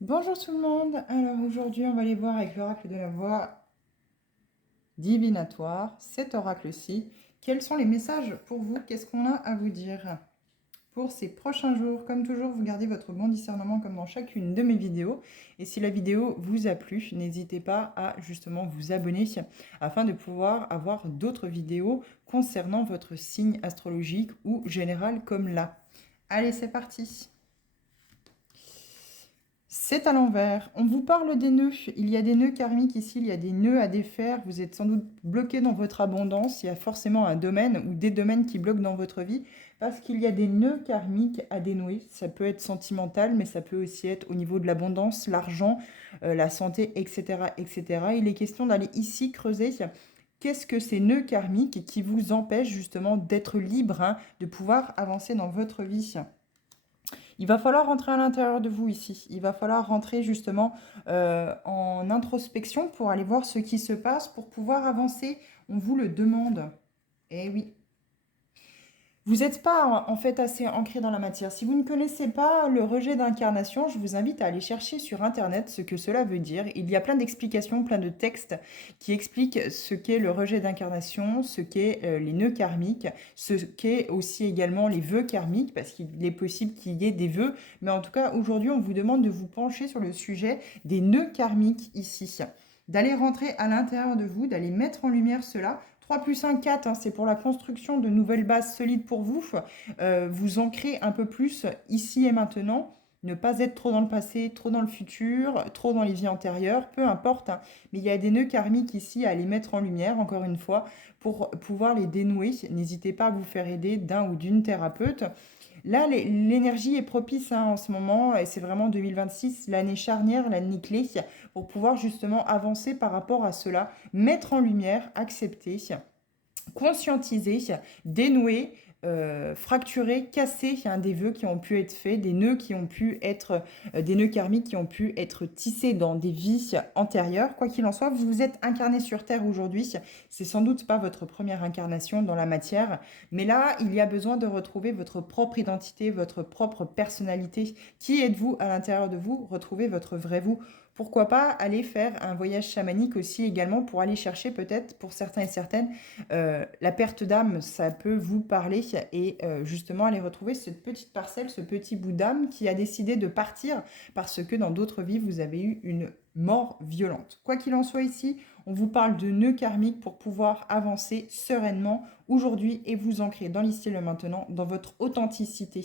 Bonjour tout le monde. Alors aujourd'hui, on va aller voir avec l'oracle de la voix divinatoire, cet oracle-ci. Quels sont les messages pour vous? Qu'est-ce qu'on a à vous dire pour ces prochains jours? Comme toujours, vous gardez votre bon discernement comme dans chacune de mes vidéos. Et si la vidéo vous a plu, n'hésitez pas à justement vous abonner afin de pouvoir avoir d'autres vidéos concernant votre signe astrologique ou général comme là. Allez, c'est parti. C'est à l'envers. On vous parle des nœuds. Il y a des nœuds karmiques ici, il y a des nœuds à défaire. Vous êtes sans doute bloqué dans votre abondance. Il y a forcément un domaine ou des domaines qui bloquent dans votre vie parce qu'il y a des nœuds karmiques à dénouer. Ça peut être sentimental, mais ça peut aussi être au niveau de l'abondance, l'argent, la santé, etc., etc. Il est question d'aller ici creuser. Qu'est-ce que ces nœuds karmiques qui vous empêchent justement d'être libre, hein, de pouvoir avancer dans votre vie? Il va falloir rentrer à l'intérieur de vous ici. Il va falloir rentrer justement en introspection pour aller voir ce qui se passe, pour pouvoir avancer. On vous le demande. Eh oui. Vous n'êtes pas en fait assez ancré dans la matière. Si vous ne connaissez pas le rejet d'incarnation, je vous invite à aller chercher sur Internet ce que cela veut dire. Il y a plein d'explications, plein de textes qui expliquent ce qu'est le rejet d'incarnation, ce qu'est les nœuds karmiques, ce qu'est aussi également les vœux karmiques, parce qu'il est possible qu'il y ait des vœux. Mais en tout cas, aujourd'hui, on vous demande de vous pencher sur le sujet des nœuds karmiques ici. D'aller rentrer à l'intérieur de vous, d'aller mettre en lumière cela. 3 plus 1, 4, hein, c'est pour la construction de nouvelles bases solides pour vous. Vous ancrer un peu plus ici et maintenant. Ne pas être trop dans le passé, trop dans le futur, trop dans les vies antérieures, peu importe, hein. Mais il y a des nœuds karmiques ici à les mettre en lumière, encore une fois, pour pouvoir les dénouer. N'hésitez pas à vous faire aider d'un ou d'une thérapeute. Là, l'énergie est propice, hein, en ce moment, et c'est vraiment 2026, l'année charnière, l'année clé, pour pouvoir justement avancer par rapport à cela, mettre en lumière, accepter, conscientiser, dénouer, fracturer, casser, hein, des vœux qui ont pu être faits, des nœuds qui ont pu être, des nœuds karmiques qui ont pu être tissés dans des vies antérieures. Quoi qu'il en soit, vous vous êtes incarné sur Terre aujourd'hui. C'est sans doute pas votre première incarnation dans la matière, mais là, il y a besoin de retrouver votre propre identité, votre propre personnalité. Qui êtes-vous à l'intérieur de vous? Retrouver votre vrai vous. Pourquoi pas aller faire un voyage chamanique aussi également pour aller chercher peut-être pour certains et certaines la perte d'âme, ça peut vous parler et justement aller retrouver cette petite parcelle, ce petit bout d'âme qui a décidé de partir parce que dans d'autres vies, vous avez eu une mort violente. Quoi qu'il en soit ici, on vous parle de nœuds karmiques pour pouvoir avancer sereinement aujourd'hui et vous ancrer dans l'ici et le maintenant, dans votre authenticité.